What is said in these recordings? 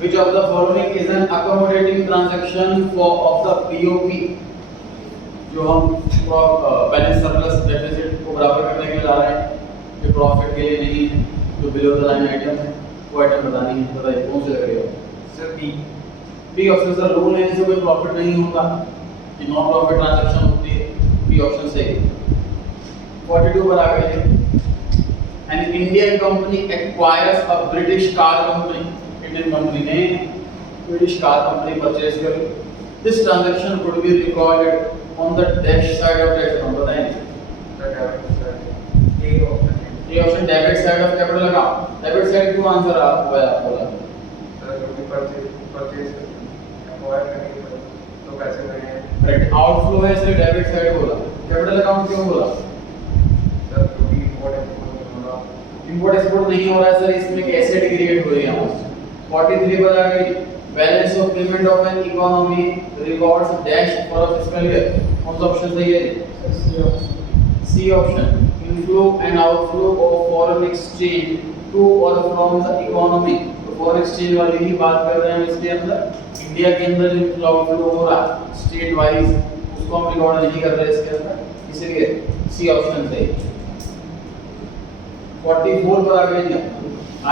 Which of the following is an accommodating transaction for of the POP? जो हम balance surplus deficit को बराबर करने के लिए ला रहे हैं, जो प्रॉफिट के लिए नहीं है, जो बिलो द लाइन आइटम है, वो आइटम बतानी है। बताइए कौन से लग रही है? Sir B option. Sir rule लेने से कोई प्रॉफिट नहीं होता, कि नॉन प्रॉफिट ट्रांजैक्शन होती है। बी ऑप्शन सही। 42 पर आ गए। An Indian company acquires a British car company. Indian company ने ब्रिटिश कार कंपनी परचेज करी। This transaction could be recorded on the dash side of dash account। बताएं। A option debit side of capital account. Debit side क्यों answer आप बोला? Sir क्योंकि purchase acquire करने के तो पैसे लगे हैं। करेक्ट। आउटफ्लो है इसलिए डेबिट साइड बोला। कैपिटल अकाउंट क्यों बोला? सर क्योंकि इंपोर्ट एक्सपोर्ट नहीं हो रहा है सर, इसमें एक एसेट क्रिएट हो रही है। 43 पर आ गई। Balance of payment of an economy records dash for a fiscal year. कौन सा ऑप्शन सही है? C option. Inflow and outflow of foreign exchange to और फ्रॉम द इकोनॉमी। तो फॉरेन एक्सचेंज वाली ही बात कर रहे हैं इसके अंदर। इंडिया के अंदर जो इनफ्लो आउटफ्लो हो रहा है स्टेट वाइज, उसको हम रिकॉर्ड नहीं कर रहे इसके अंदर, इसलिए सी ऑप्शन सही। 44 पर आ गए।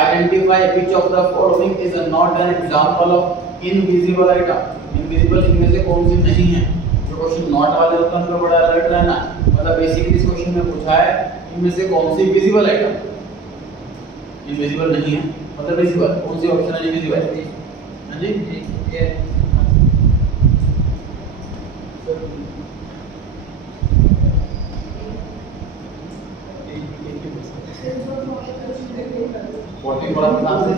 Identify which of the following is not an example of invisible item। Invisible इनमें से कौन सी नहीं है? जो क्वेश्चन नॉट वाले होते हैं उनको बड़ा अलर्ट रहना। मतलब बेसिकली इस क्वेश्चन में पूछा है इनमें से कौन सी विजिबल आइटम। इनविजिबल नहीं है, मतलब विजिबल। कौन सी ऑप्शन है विजिबल? हाँ जी, ये14 बड़ा नाम से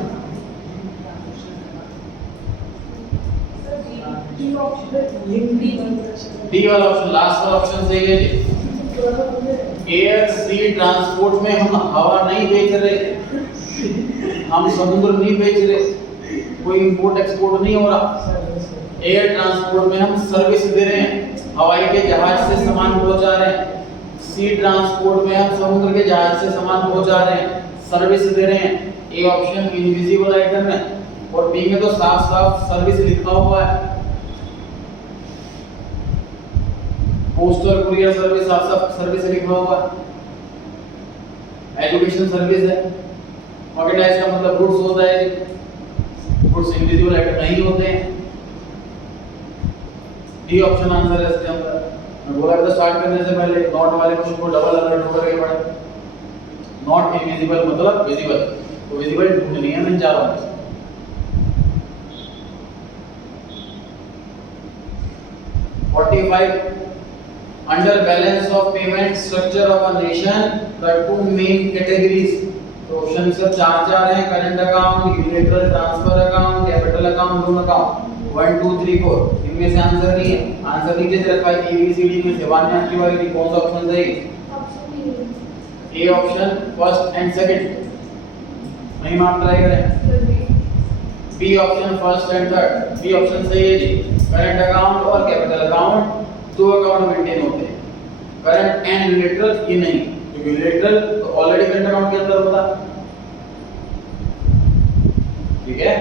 डी वाला ऑप्शन, लास्ट वाला ऑप्शन सही है जी। एयर सी ट्रांसपोर्ट में हम हवा नहीं बेच रहे, हम समुद्र नहीं बेच रहे, कोई इंपोर्ट एक्सपोर्ट नहीं हो रहा। एयर ट्रांसपोर्ट में हम सर्विस दे रहे हैं, हवाई के जहाज से सामान पहुंचा रहे हैं। सी ट्रांसपोर्ट में हम समुद्र के जहाज से सामान पहुंचा रहे हैं, सर्विस दे रहे हैं। ए ऑप्शन इनविजिबल आइटम है, और बी में तो साफ साफ सर्विस लिखा हुआ है। पोस्टल कुरियर सर्विस साफ साफ सर्विस लिखा हुआ है। एजुकेशन सर्विस है। मर्केंडाइज का मतलब गुड्स होता है, गुड्स इनविजिबल आइटम नहीं होते हैं। डी ऑप्शन आंसर है इसके अंदर। मैं बोला था स्टार्ट करने से पहले नॉट वाले क्वेश्चन को डबल अलर्ट होकर के पढ़े। नॉट इनविजिबल मतलब विजिबल, तो विजिबल ढूंढनी है इन चारों में से। Under balance of payment structure of a nation, the two main categories, तो ऑप्शन सब चार हैं, current account, unilateral transfer account, capital account, loan account. 1 2 3 4 इनमें से आंसर नहीं है। आंसर नीचे से रखा है एबीसीडी में से। वन आंसर वाली कौन सा ऑप्शन सही? A option first and second. नहीं मार्क ट्राई करें। B option first and third. B option सही है जी। करंट अकाउंट और कैपिटल अकाउंट दो अकाउंट मेंटेन होते हैं, करंट एंड यूनिलैटरल ये नहीं, क्योंकि यूनिलैटरल तो ऑलरेडी करंट अकाउंट के अंदर होता। ठीक है,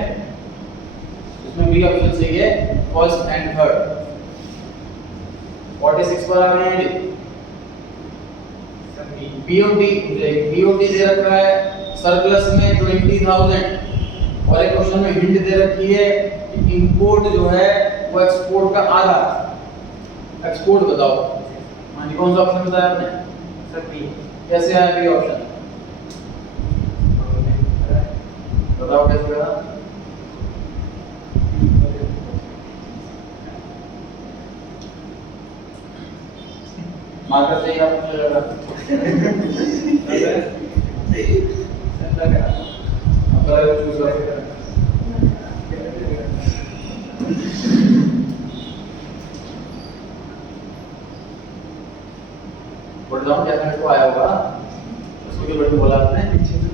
इसमें बी ऑप्शन सही है, फर्स्ट एंड थर्ड। 46 पर आ गए हैं जी। बीओटी दे रखा है सरप्लस में 20,000, और एक क्वेश्चन में हिंट दे रखी है कि इंपोर्ट जो है वो एक्सपोर्ट का आधा। एक्सपोर्ट बताओ, हाँ जी, कौन सा ऑप्शन बताया आपने? Sir B. कैसे आया बी ऑप्शन? बताओ कैसे आया? मार्कर चाहिए आपको लगा? अगर चूज करें बोल रहा हूँ, क्या करने को आया होगा उसको के बटन बोला आपने पीछे से तो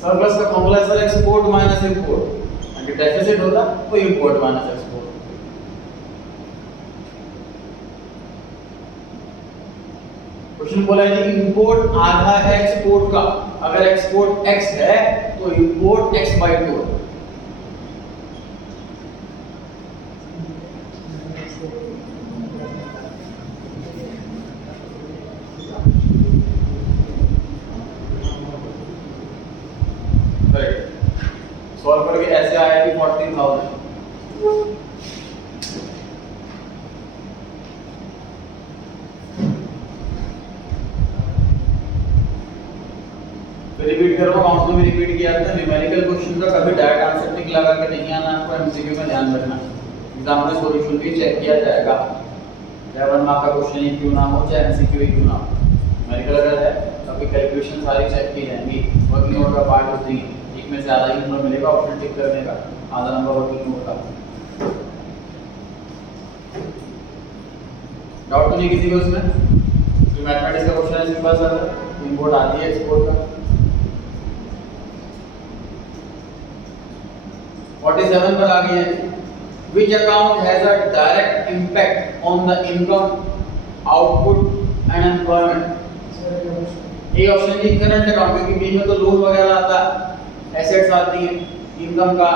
सरप्लस का formula sir export minus import, अगर डेफिसिट होता तो इंपोर्ट माइनस एक्सपोर्ट। क्वेश्चन बोला है कि इंपोर्ट आधा है एक्सपोर्ट का, अगर एक्सपोर्ट x है तो इंपोर्ट x/2। सॉल्व करके ऐसे आया कि 14,000। रिपीट करो, काउंट में रिपीट किया था। न्यूमेरिकल क्वेश्चन का कभी डायरेक्ट आंसर टिक लगा के नहीं आना, आपको एमसीक्यू में ध्यान रखना। एग्जाम में सॉल्यूशन भी चेक किया जाएगा, चाहे 1 मार्क का क्वेश्चन ही क्यों ना हो, चाहे एमसीक्यू ही क्यों ना हो। न्यूमेरिकल अगर है तो आपकी कैलकुलेशन सारी चेक की जाएंगी। वर्किंग नोट का पार्ट होती है, एक में से आधा ही नंबर मिलेगा ऑप्शन टिक करने का, आधा नंबर वर्किंग नोट का। डाउट तो नहीं किसी को इसमें? जो मैथमेटिक्स का क्वेश्चन है इसके पास अगर इंपोर्ट आती है एक्सपोर्ट का। 47 पर आ गई है। Which account has a direct impact on the income, output and employment? A option जी करंट अकाउंट, क्योंकि बी में तो लोन वगैरह आता है। एसेट्स आती हैं, इनकम का,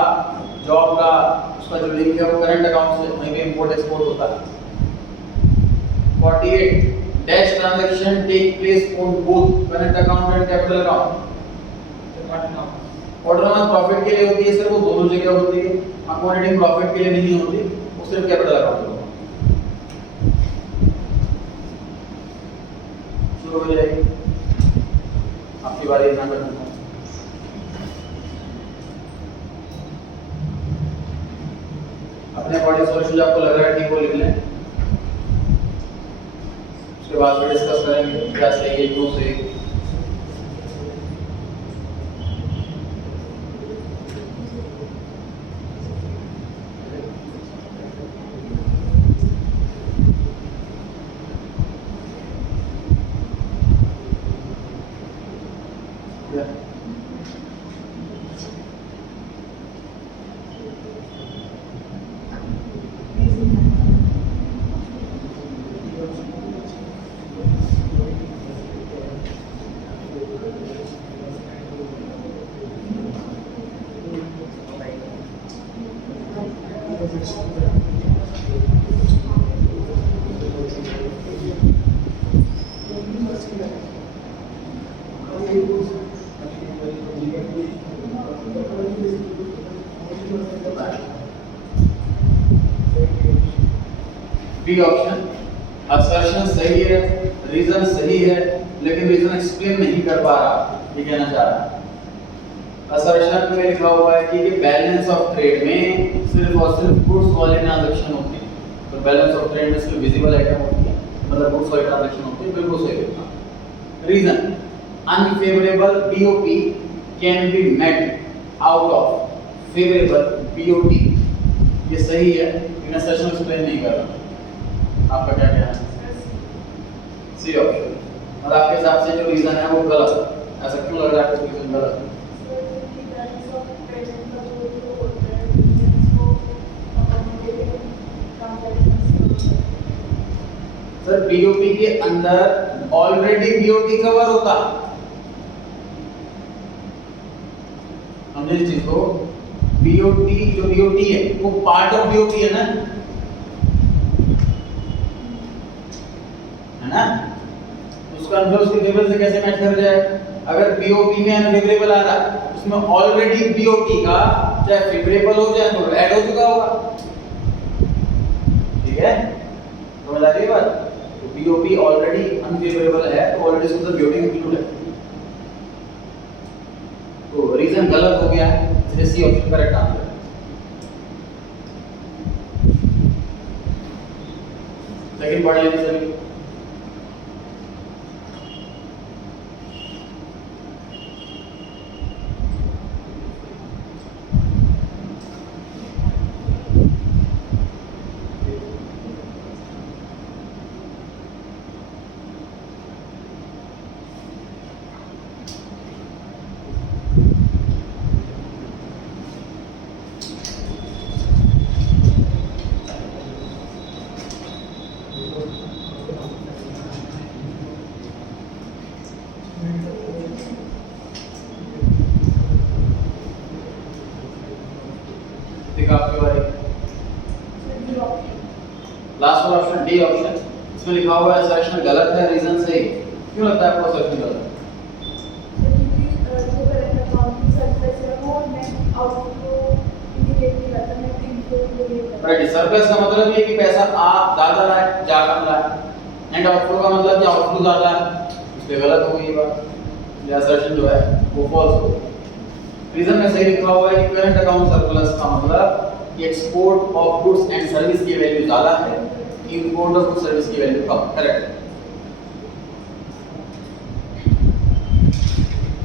जॉब का, उसका जो लिंक है वो करंट अकाउंट से वहीं पे इंपोर्ट एक्सपोर्ट होता है। 48 dash transaction take place on both current account and capital account. Autonomous profit के लिए होती है सर, वो दोनों जगह होती है, अकाउंटिंग प्रॉफिट के लिए नहीं होती, वो सिर्फ कैपिटल अकाउंट होता है। शुरू हो जाएगी आपकी बारी ना करना। अपने अकॉर्डिंग सॉल्यूशन जो आपको लग रहा है ठीक वो लिख लें, उसके बाद फिर डिस्कस करेंगे क्या सही है क्यों सही है। बी ऑप्शन, असर्शन सही है, रीजन सही है, लेकिन रीजन एक्सप्लेन नहीं कर पा रहा, ये कहना चाह रहा है। असर्शन में लिखा हुआ है कि बैलेंस ऑफ ट्रेड में सिर्फ और सिर्फ गुड्स वाले ट्रांजैक्शन होते हैं, तो बैलेंस ऑफ ट्रेड में सिर्फ विजिबल आइटम होती है, मतलब गुड्स वाले ट्रांजैक्शन होते हैं, बिल्कुल सही लिखा। Reason, unfavourable BOP can be met out of favourable BOT, ये सही है, लेकिन असर्शन एक्सप्लेन नहीं कर रहा। आपका क्या कहना है? C option. और आपके हिसाब से जो रीजन है वो गलत है, ऐसा क्यों लग रहा है कि रीजन गलत है? सर बीओपी के अंदर ऑलरेडी बीओटी कवर होता, हमने इस चीज को, बीओटी जो बीओटी है वो पार्ट ऑफ बीओपी है ना, है ना, उसका अंदर उसके फेवरेबल से कैसे मैच कर जाए? अगर बीओपी में अनफेवरेबल आ रहा, उसमें ऑलरेडी बीओटी का चाहे फेवरेबल हो चाहे तो ऐड हो चुका होगा, ठीक है, समझ आ रही है बात? तो बीओपी ऑलरेडी अनफेवरेबल है तो ऑलरेडी उसमें बीओटी इंक्लूड है, तो रीजन गलत हो गया, इसलिए सी ऑप्शन करेक्ट आंसर है। सेकंड पढ़ लेंगे सभी। लास्ट वाला ऑप्शन डी ऑप्शन, इसमें लिखा हुआ है असर्शन गलत है, रीजन सही। क्यों लगता है आपको असर्शन गलत है? राइट, सरप्लस का मतलब ये कि पैसा आ ज्यादा रहा है जा कम रहा है, एंड आउटफ्लो का मतलब कि आउटफ्लो ज्यादा है, इसलिए गलत हो गई ये बात, ये असर्शन जो है वो फॉल्स हो गया। रीजन में सही लिखा हुआ है कि करंट अकाउंट सरप्लस का मतलब कि export of goods and service की वैल्यू ज्यादा है, इंपोर्ट ऑफ गुड्स सर्विस की वैल्यू कम, करेक्ट है।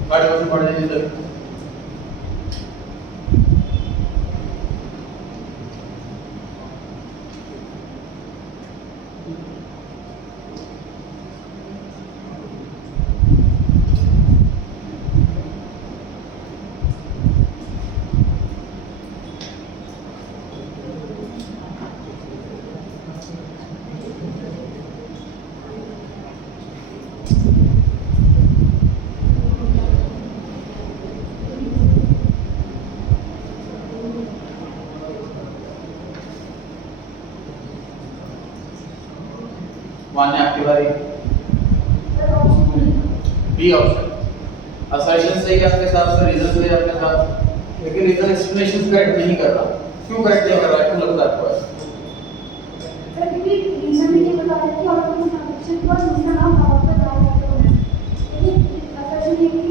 थर्ड क्वेश्चन पढ़ लीजिए सर। डी ऑप्शन असर्शन सही है आपके हिसाब से, रीजन सही है आपके हिसाब से, लेकिन रीजन एक्सप्लेनेशन करेक्ट नहीं कर रहा। क्यों करेक्ट नहीं कर रहा है, क्यों लगता है आपको ऐसा? सर क्योंकि रीजन भी नहीं बता रहे कि ऑटोनोमस ट्रांजैक्शन पर दूसरा नाम भाव का दायरा है। लेकिन असर्शन ये कि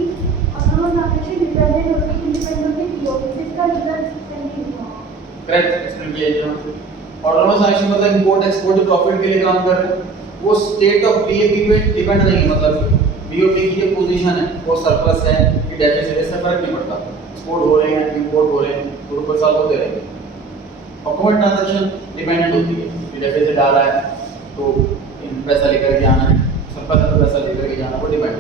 ऑटोनोमस ट्रांजैक्शन डिपेंडेंट होती है इंडिपेंडेंट के पीओ जिसका रिजल्ट नहीं हुआ। करेक्ट एक्सप्लेन किया जाए। ऑटोनोमस ट्रांजैक्शन मतलब इंपोर्ट एक्सपोर्ट प्रॉफिट के लिए काम कर रहे हैं, वो स्टेट ऑफ बीएपी पे डिपेंड नहीं है। मतलब बीओपी की जो पोजीशन है वो सरप्लस है कि डेफिसिट, इससे फर्क नहीं पड़ता। एक्सपोर्ट हो रहे हैं, इंपोर्ट हो रहे हैं, तो रुपए साल होते रहेंगे। ऑटोमेटिक ट्रांजैक्शन डिपेंडेंट होती है कि डेफिसिट आ रहा है तो पैसा लेकर के आना है, सरप्लस है तो पैसा लेकर के जाना, वो डिपेंड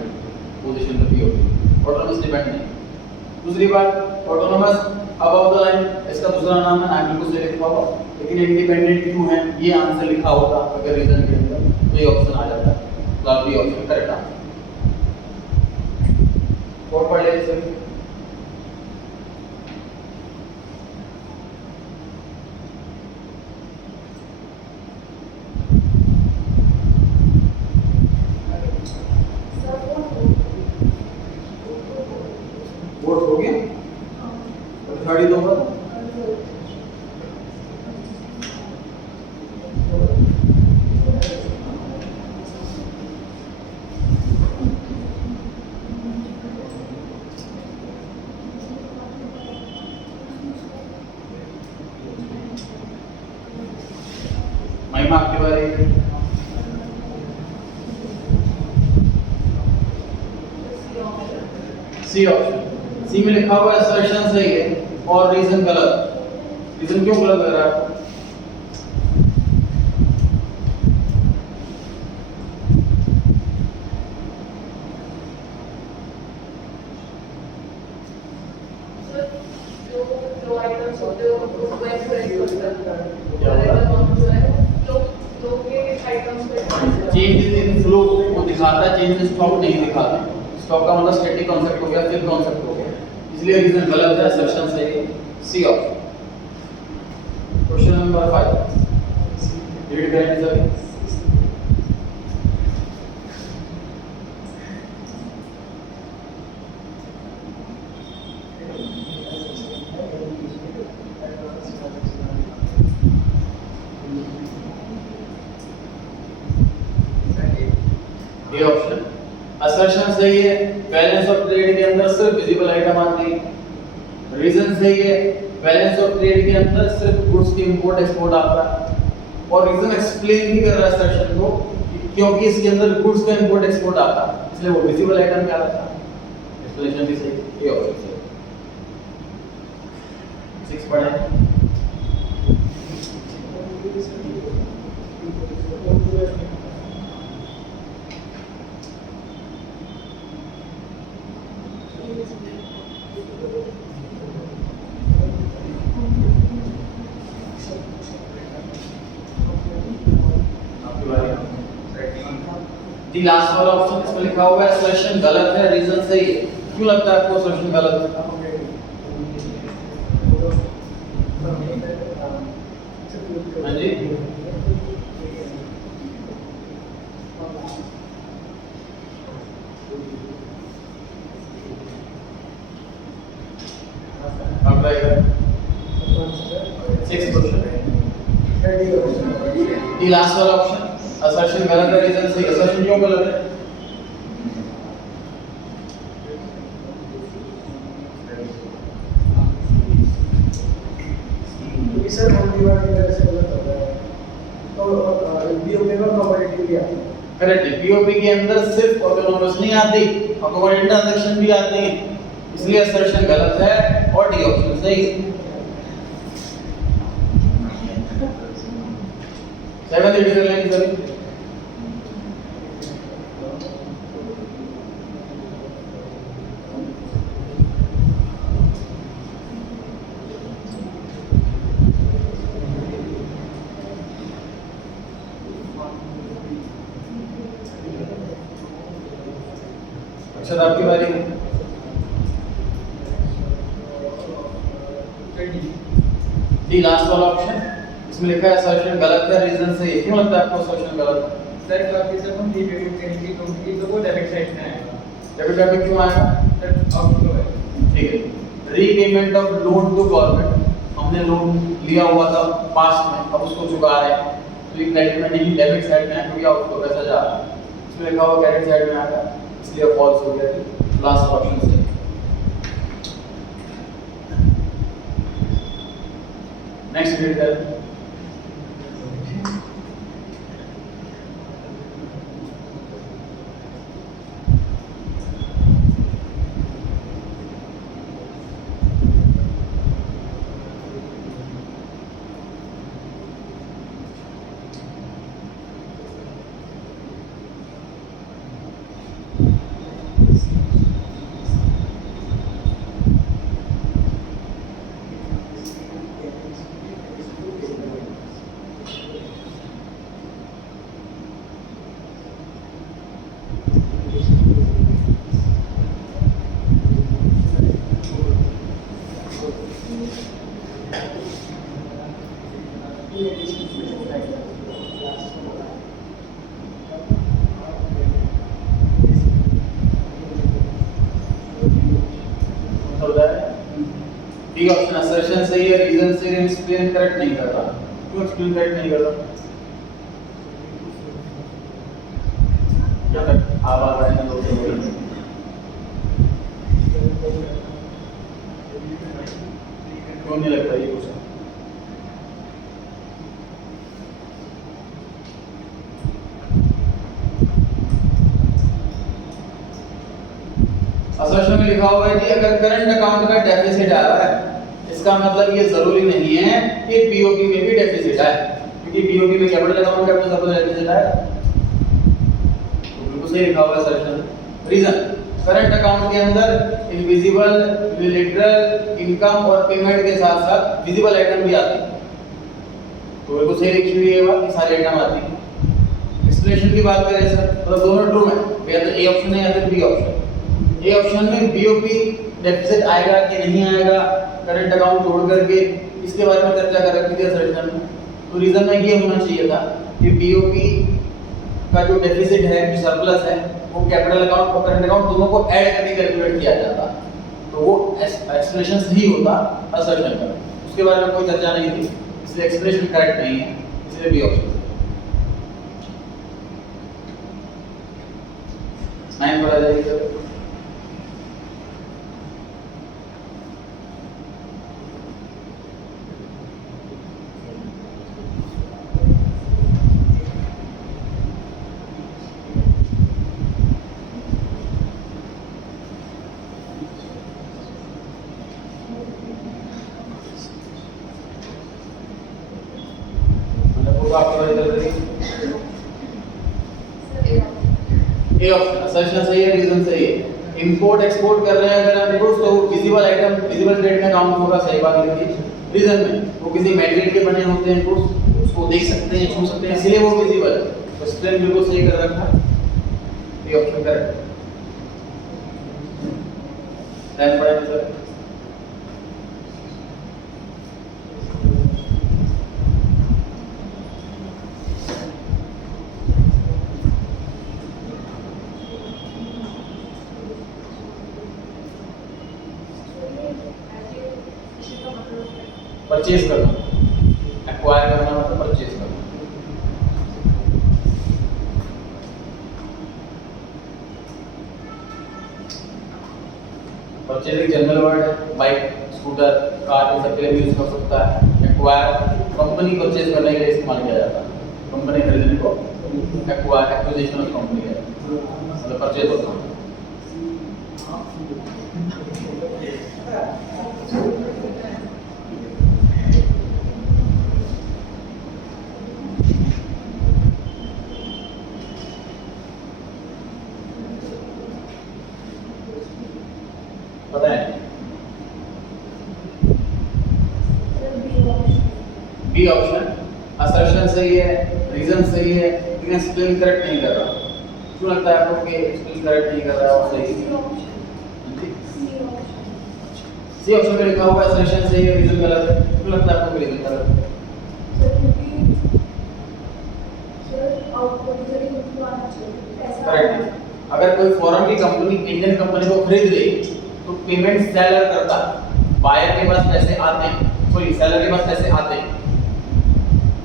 पोजीशन पे बीओपी। ऑटोनोमस डिपेंड नहीं। दूसरी बात, ऑटोनोमस अबव द लाइन, इसका दूसरा नाम है, नाम बिल्कुल सही लिखा हुआ, लेकिन इंडिपेंडेंट क्यों है ये आंसर लिखा होता अगर रीजन के अंदर, तो ये ऑप्शन आ जाता है। तो आप ये ऑप्शन करेक्ट आंसर। और पढ़ ले सर। वोट हो गया, थर्ड ही तो होगा। महिमा आपके बारे में सी ऑप्शन, सी में लिखा हुआ है असर्शन सही है और रीजन गलत। रीजन क्यों गलत लग रहा है आपको? जो आइटम्स होते हैं उनको एक्सप्रेस करता है। फ्लो के आइटम्स पे चेंज इन फ्लो वो दिखाता है, चेंज इन स्टॉक नहीं दिखाता। स्टॉक का मतलब स्टैटिक कांसेप्ट हो गया, फिर कांसेप्ट हो गया, इसलिए रीजन गलत है, असर्शन सही है, C option. Question number 5 read करेंगे सर। ये ऑप्शन असर्शन सही है, बैलेंस ऑफ ट्रेड के अंदर सिर्फ विजिबल आइटम आती है। रीजन सही है, बैलेंस ऑफ ट्रेड के अंदर सिर्फ गुड्स की इंपोर्ट एक्सपोर्ट आता है। और रीजन एक्सप्लेन भी कर रहा है असर्शन को क्योंकि इसके अंदर गुड्स का इंपोर्ट एक्सपोर्ट आता है, इसलिए वो विजिबल आइटम क्या आता है। एक्सप्लेनेशन भी सही, ये ऑप्शन सही। 6 पढ़े। दी लास्ट वाला ऑप्शन इसमें लिखा हुआ है असर्शन गलत है, रीजन सही है। क्यों लगता है आपको असर्शन गलत है? हाँ जी, अब रहेगा 6 क्वेश्चन। दी लास्ट वाला ऑप्शन असर्शन गलत है, रीजन सही। असर्शन क्यों गलत है? क्योंकि सर मल्टीवार की वजह से गलत हो रहा है, तो बीओपी में कॉम्पिटिटिव भी आता है। करेक्ट है, बीओपी के अंदर सिर्फ ऑटोनोमस नहीं आती, ऑटोमेटिक ट्रांजैक्शन भी आती है, इसलिए असर्शन गलत है और डी ऑप्शन सही है। 7 रीड कर लेंगे सभी। अक्षर आपकी बारी है। डी लास्ट वाला ऑप्शन इसमें लिखा है असर्शन गलत है, रीजन सही है। क्यों लगता है आपको असर्शन गलत है? सर काफी सब हम डीबेट करेंगे क्योंकि तो वो डेबिट साइड में आएगा। डेबिट साइड में क्यों आएगा? आउटफ्लो है। ठीक है। Repayment of loan to government, हमने लोन लिया हुआ था पास्ट में, अब उसको चुका रहे हैं, तो ये क्रेडिट में नहीं डेबिट साइड में आएगा, आउटफ्लो पैसा जा रहा है, इसमें लिखा हुआ क्रेडिट साइड में आएगा, इसलिए फॉल्स हो गया लास्ट ऑप्शन से। नेक्स्ट रीड करें। डी ऑप्शन असर्शन सही है, रीजन से एक्सप्लेन करेक्ट नहीं कर रहा। क्यों एक्सप्लेन करेक्ट नहीं कर रहा? क्या तक आवाज आने दो से बोलिए। क्यों नहीं लगता ये क्वेश्चन? असर्शन में लिखा हुआ है कि अगर करंट अकाउंट का डेफिसिट आ रहा है, इसका मतलब ये जरूरी नहीं है कि पीओपी में भी डेफिसिट है, क्योंकि पीओपी में कैपिटल अकाउंट का सरप्लस डेफिसिट आएगा, तो बिल्कुल सही लिखा हुआ है असर्शन। रीजन, करंट अकाउंट के अंदर इनविजिबल, यूनिलैटरल, इनकम और पेमेंट के साथ साथ विजिबल आइटम भी आते हैं, तो बिल्कुल सही लिखी हुई है बात, ये सारे आइटम आते हैं। एक्सप्लेनेशन की बात करें सर, तो दोनों ट्रू है, या तो ए ऑप्शन है या फिर बी ऑप्शन। ए ऑप्शन में बीओपी डेफिसिट आएगा कि नहीं आएगा करंट अकाउंट जोड़ करके, इसके बारे में चर्चा कर रखी थी असर्शन में। तो रीजन में ये होना चाहिए था कि बीओपी का जो डेफिसिट है, जो सरप्लस है, वो कैपिटल अकाउंट और करंट अकाउंट दोनों को ऐड करके कैलकुलेट किया जाता, तो वो एक्सप्लेनेशन सही होता असर्शन का। उसके बारे में कोई चर्चा नहीं थी, इसलिए एक्सप्लेनेशन करेक्ट नहीं है, इसलिए बी ऑप्शन। 9 पर आ जाइए। ए ऑप्शन असर्शन सही है, रीजन सही है। इंपोर्ट एक्सपोर्ट कर रहे हैं अगर आप देखो तो विजिबल आइटम विजिबल ट्रेड में काउंट होगा, सही बात लिखी। रीजन में वो किसी मेटेरियल के बने होते हैं, उसको देख सकते हैं, छू सकते हैं, इसलिए वो विजिबल है, तो एक्सप्लेन बिल्कुल सही कर रखा है, ए ऑप्शन करेक्ट। टाइम पड़ा है सर। परचेज करना, एक्वायर करना मतलब परचेज करना। परचेज एक जनरल वर्ड है, बाइक, स्कूटर, कार ये सब के लिए यूज कर सकता है। एक्वायर कंपनी परचेज करने के लिए इस्तेमाल किया जाता है, कंपनी खरीदने को एक्वायर, एक्विजिशन ऑफ कंपनी है, मतलब परचेज होता है। पता है बी ऑप्शन असर्शन सही है, रीजन सही है, लेकिन एक्सप्लेन करेक्ट नहीं कर रहा। क्यों लगता है आपको कि एक्सप्लेन करेक्ट नहीं कर रहा है और सही? सी ऑप्शन में लिखा हुआ है असर्शन सही है, रीजन गलत है। क्यों लगता है आपको रीजन गलत है? करेक्ट अगर कोई फॉरेन की कंपनी इंडियन कंपनी को खरीद रही तो पेमेंट सेलर करता है, बायर के पास पैसे आते हैं, सॉरी सेलर के पास पैसे आते हैं।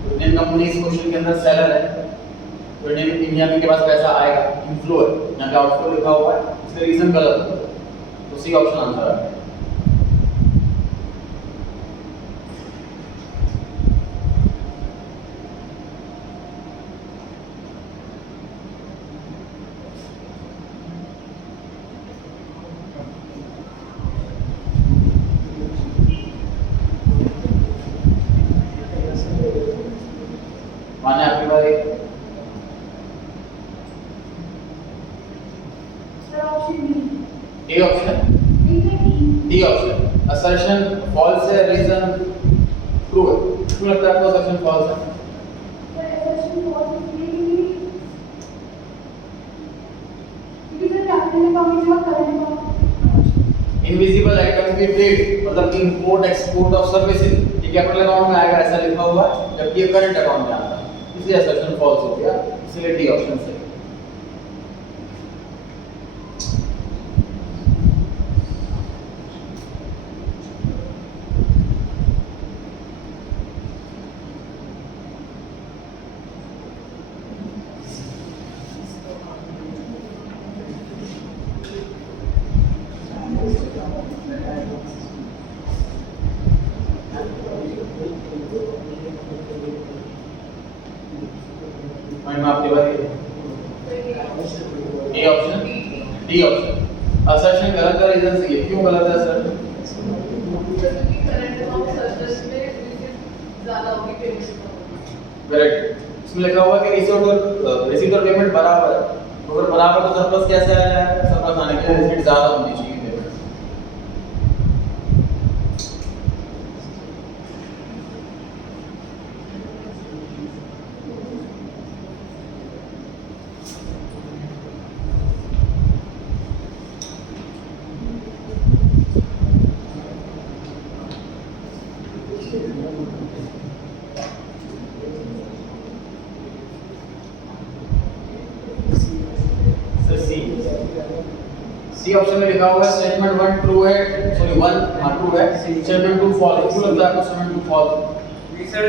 तो इंडियन कंपनी इस क्वेश्चन के अंदर सेलर है, तो इंडिया में के पास पैसा आएगा, इनफ्लो है, यहाँ पे आउटफ्लो लिखा हुआ है, इसका रीजन गलत है, तो सी ऑप्शन आंसर है। माने आपकी बारी। Sir option D. A option, D option assertion false है, रीजन ट्रू है। क्यों लगता है आपको असर्शन फॉल्स है? सर assertion false इसलिए क्योंकि सर कैपिटल अकाउंट जो करंट अकाउंट इनविजिबल आइटम की ट्रेड मतलब कि इंपोर्ट एक्सपोर्ट ऑफ सर्विसेज ये कैपिटल अकाउंट में आएगा, ऐसा लिखा हुआ है, जबकि ये करंट अकाउंट में आता है, इसलिए असर्शन फॉल्स हो गया, इसलिए डी ऑप्शन सही। माइंड में आपकी बारी। ए ऑप्शन, डी ऑप्शन असर्शन गलत है, रीजन सही है। क्यों गलत है सर? क्योंकि करंट अकाउंट सरप्लस में ज्यादा होगी पेमेंट। करेक्ट, इसमें लिखा हुआ है कि रिसीट और पेमेंट बराबर है, तो अगर बराबर तो सरप्लस कैसे आ जाएगा? सरप्लस आने के लिए रिसीट ज्यादा होनी चाहिए। सी ऑप्शन में लिखा हुआ है स्टेटमेंट 1 ट्रू है, सॉरी 1 ट्रू है, स्टेटमेंट 2 फॉल्स। क्यों लगता है आपको स्टेटमेंट 2 फॉल्स? सर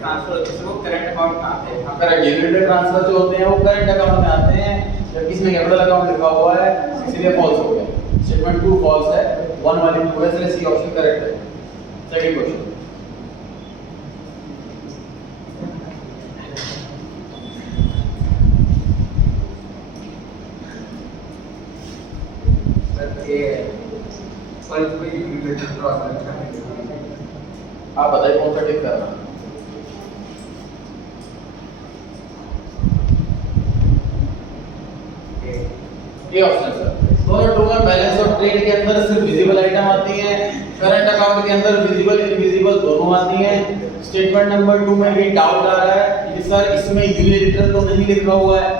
ट्रांसफर होते हैं वो करंट अकाउंट में आते हैं। अगर यूनिट ट्रांसफर जो होते हैं वो करंट अकाउंट में आते हैं, जबकि इसमें कैपिटल अकाउंट लिखा हुआ है, इसलिए फॉल्स हो गया। स्टेटमेंट 2 फॉल्स है, 1 वाली ट्रू है, इसलिए सी ऑप्शन करेक्ट है। सेकंड क्वेश्चन, ये फर्स्ट पे यूनिट ट्रांसफर आप बताइए कौन सा टिक करना? ये ऑप्शन सर दोनों ट्रू है। बैलेंस ऑफ ट्रेड के अंदर सिर्फ विजिबल आइटम आती है, करंट अकाउंट के अंदर विजिबल इनविजिबल दोनों आती हैं। स्टेटमेंट नंबर 2 में भी डाउट आ रहा है कि सर इसमें यूनिलिटरल तो नहीं लिखा हुआ है,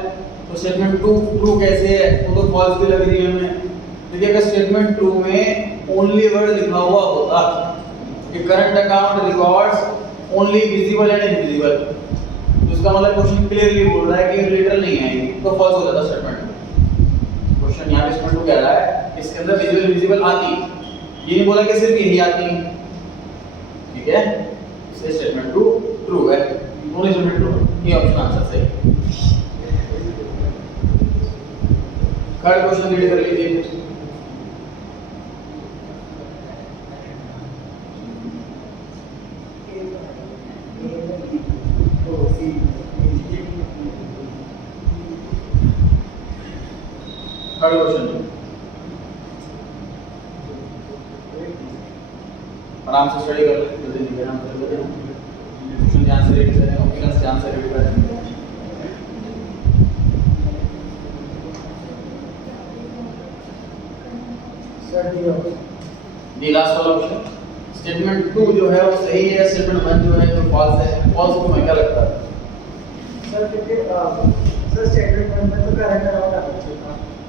तो स्टेटमेंट 2 ट्रू कैसे है? वो तो फॉल्स भी लग रही है हमें। देखिए अगर स्टेटमेंट 2 में ओनली वर्ड लिखा हुआ होता कि current account records only visible and invisible, तो इसका मतलब क्वेश्चन क्लियरली बोल रहा है कि यूनिलिटरल नहीं आएगी, तो फॉल्स हो जाता स्टेटमेंट। क्वेश्चन यहाँ पे स्टेटमेंट 2 कह रहा है इसके अंदर विजिबल इनविजिबल आती, ये नहीं बोला कि सिर्फ यही आती, ठीक है? इसलिए स्टेटमेंट 2 ट्रू है, ओनली स्टेटमेंट ट्रू है। ये ऑप्शन आंसर सही है। थर्ड क्वेश्चन रीड कर लीजिए। थर्ड क्वेश्चन आराम से स्टडी कर ले, जल्दी लिखे आराम से बोले, क्वेश्चन ध्यान से रीड करें, ऑप्शंस ध्यान से रीड करें। Sir D option, D last वाला ऑप्शन। स्टेटमेंट 2 जो है वो सही है, स्टेटमेंट 1 जो है जो फॉल्स है। फॉल्स को मैं क्या लगता है? सर क्योंकि सर स्टेटमेंट में तो करंट अकाउंट आता है।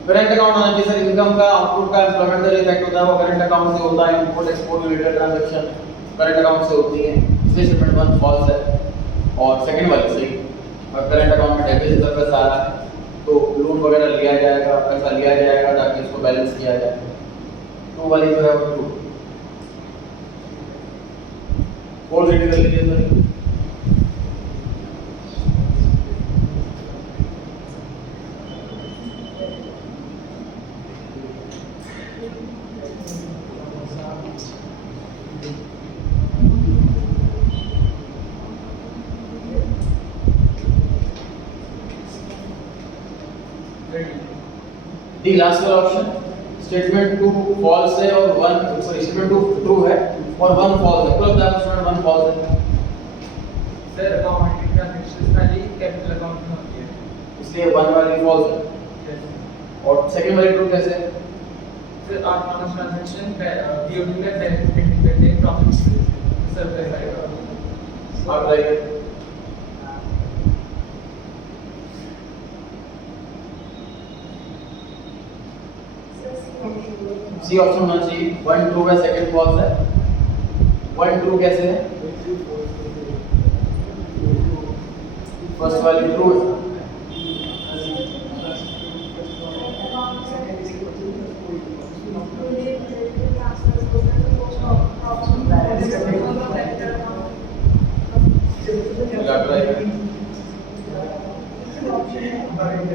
करंट अकाउंट होना चाहिए सर, इनकम का, आउटपुट का, एम्प्लॉयमेंट का जो इफेक्ट होता है वो करंट अकाउंट से होता है। Import export related transaction current account से होती है, इसलिए स्टेटमेंट 1 फॉल्स है और सेकंड वाली सही। और करंट अकाउंट में डेबिट सरप्लस आ रहा है तो तो लोन वगैरह लिया जाएगा, पैसा लिया जाएगा ताकि इसको बैलेंस किया जाए। तो वाली जो है वो ट्रू। और रेडी कर लीजिए सर। दी लास्ट वाला ऑप्शन स्टेटमेंट 2 फॉल्स है और 1 सॉरी स्टेटमेंट 2 ट्रू है और 1 फॉल्स है। मतलब दैट स्टेटमेंट 1 फॉल्स है। सर अकाउंटिंग ट्रांजैक्शन खाली कैपिटल अकाउंट में होती है, इसलिए 1 वाली फॉल्स है। और सेकंड वाली ट्रू कैसे है? सर अकाउंट ट्रांजैक्शन बीओबी में benefit independent profits sir verify आप ट्राई करें। सी ऑप्शन होना चाहिए। 1 ट्रू है, सेकंड फॉल्स है। 1 ट्रू कैसे है? फर्स्ट वाली ट्रू है।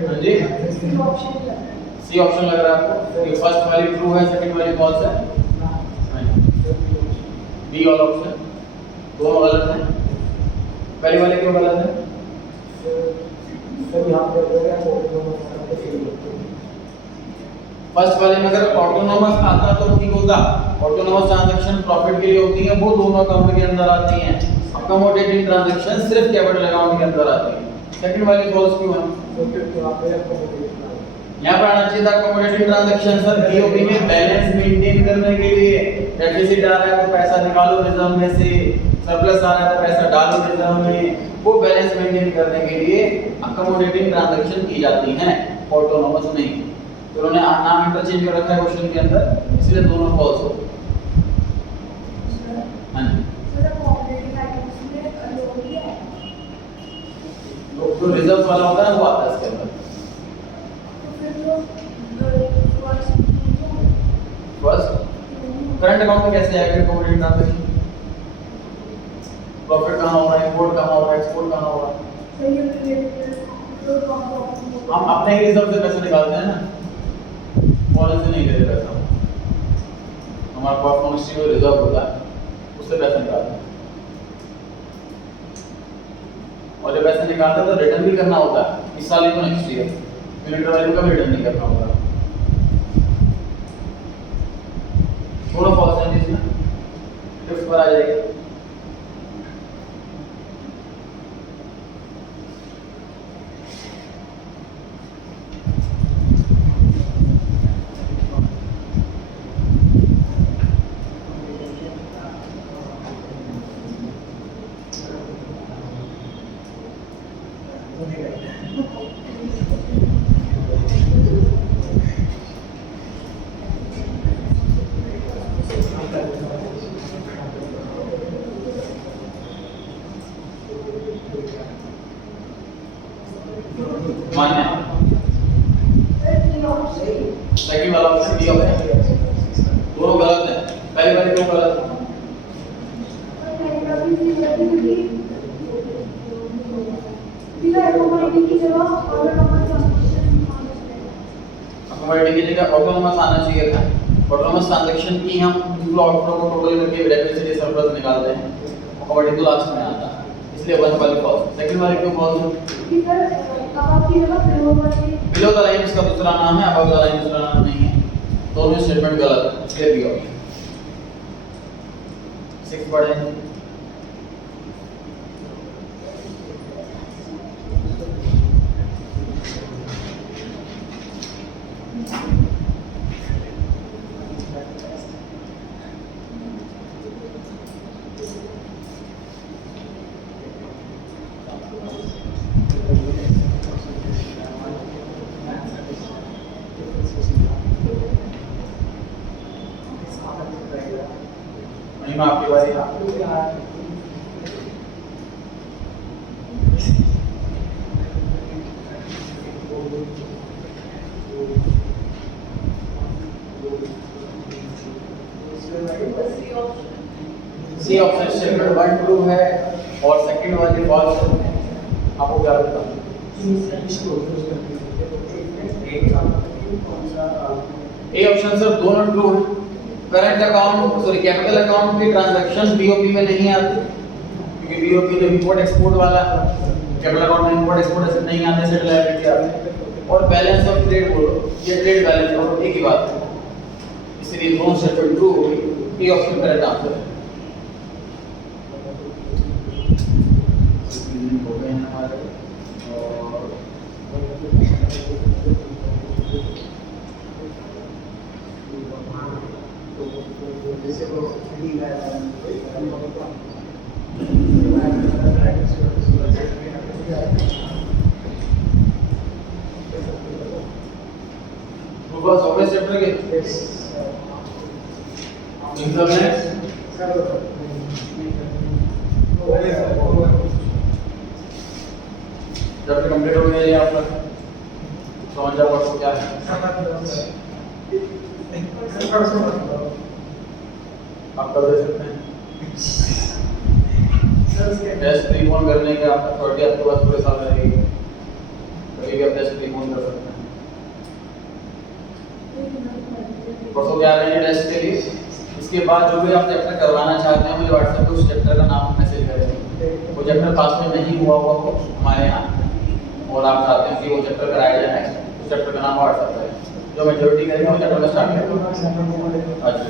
हाँ जी, सी ऑप्शन लग रहा है आपको? ये फर्स्ट वाली ट्रू है, सेकंड वाली फॉल्स है। बी वाला ऑप्शन दोनों गलत है। पहली वाली क्यों गलत है? सर यहाँ पे फर्स्ट वाले में अगर ऑटोनोमस आता तो ठीक होता। ऑटोनोमस ट्रांजैक्शन प्रॉफिट के लिए होती है, वो दोनों अकाउंट के अंदर आती हैं। अकोमोडेटिंग ट्रांजैक्शन सिर्फ कैपिटल अकाउंट के अंदर आती है। सेकंड वाली फॉल्स क्यों है? यहाँ पर आना चाहिए था अकोमोडेटिंग ट्रांजैक्शन सर बीओबी में बैलेंस मेंटेन करने के लिए। डेफिसिट आ रहा है तो पैसा निकालो रिजर्व में से, सरप्लस आ रहा है तो पैसा डालो रिजर्व में। वो बैलेंस मेंटेन करने के लिए अकोमोडेटिंग ट्रांजैक्शन की जाती हैं, ऑटोनोमस नहीं। तो उन्होंने नाम इंटरचेंज कर रखा है क्वेश्चन के अंदर, इसलिए दोनों फॉल्स हो। हाँ जी, जो रिजर्व वाला होता है वो आता है इसके अंदर। फर्स्ट करंट अकाउंट में कैसे आएगा अकोमोडेटिंग ट्रांजैक्शन? प्रॉफिट कहाँ हो रहा है, इंपोर्ट कहाँ हो रहा है, एक्सपोर्ट कहाँ हो रहा है? हम अपने ही रिजर्व से पैसे निकालते हैं ना, फॉरेन से नहीं लेते पैसा। हमारा परफॉर्मेंस जो रिजर्व होता है उससे पैसा निकालते हैं, और जब पैसे निकालते हैं तो रिटर्न भी करना होता है। इस साल ही तो नेक्स्ट ईयर यूनिट वैल्यू का भी रिटर्न नहीं करना होगा। थोड़ा फॉल्स है इसमें, फिफ्थ पर आ जाएगा। मान्य सेकंड वाला ऑप्शन बी ऑप्शन दोनों गलत है। पहली वाली क्यों गलत है? अकोमोडेटिंग की जगह ऑटोनोमस आना चाहिए था। ऑटोनोमस ट्रांजैक्शन की हम इनफ्लो आउटफ्लो को टोटल करके डेफिसिट सरप्लस निकालते हैं, अकोमोडेटिंग तो लास्ट में आता है, इसलिए 1 वाली फॉल्स। सेकंड वाली क्यों फॉल्स है? बिलो द लाइन इसका दूसरा नाम है, अबव द लाइन दूसरा नाम नहीं है। दोनों स्टेटमेंट गलत है, इसलिए बी ऑप्शन। 6 पढ़ें। नहीं मैं आपकी बारी है। Option C option statement 1 true है और सेकंड वाली फॉल्स है। आपको क्या लगता है? ए ऑप्शन सर दोनों ट्रू हैं। Current account sorry capital account की ट्रांजैक्शन बीओपी में नहीं आती क्योंकि बीओपी तो इंपोर्ट एक्सपोर्ट वाला, कैपिटल अकाउंट में इंपोर्ट एक्सपोर्ट ऐसे नहीं आते, सेट लायबिलिटी आते हैं। और बैलेंस ऑफ ट्रेड बोलो, ये ट्रेड बैलेंस बोलो, एक ही बात है। इसलिए दोनों स्टेटमेंट ट्रू हो गई। ए ऑप्शन करेक्ट आंसर है। हो गए हैं हमारे और जैसे वो डी है बस हो गए चैप्टर के इनकम है चैप्टर कंप्लीट हो गया। ये आपका समझ जाओ आपको क्या है। आप कर दे सकते हैं टेस्ट प्रीपोन करने के आपका अथॉरिटी आपके पास पूरे साल रहेगी, कभी भी आप टेस्ट प्रीपोन कर सकते हैं। परसों क्या रहे हैं टेस्ट के लिए। इसके बाद जो भी आप चैप्टर करवाना चाहते हैं मुझे व्हाट्सएप पे उस चैप्टर का नाम मैसेज करें। वो चैप्टर पास में नहीं हुआ होगा वो हमारे यहाँ और आप चाहते हैं कि वो चैप्टर कराया जाए नेक्स्ट, उस चैप्टर का नाम व्हाट्सएप पे जो मेजोरिटी करेंगे वो चैप्टर में स्टार्ट करेंगे। अच्छा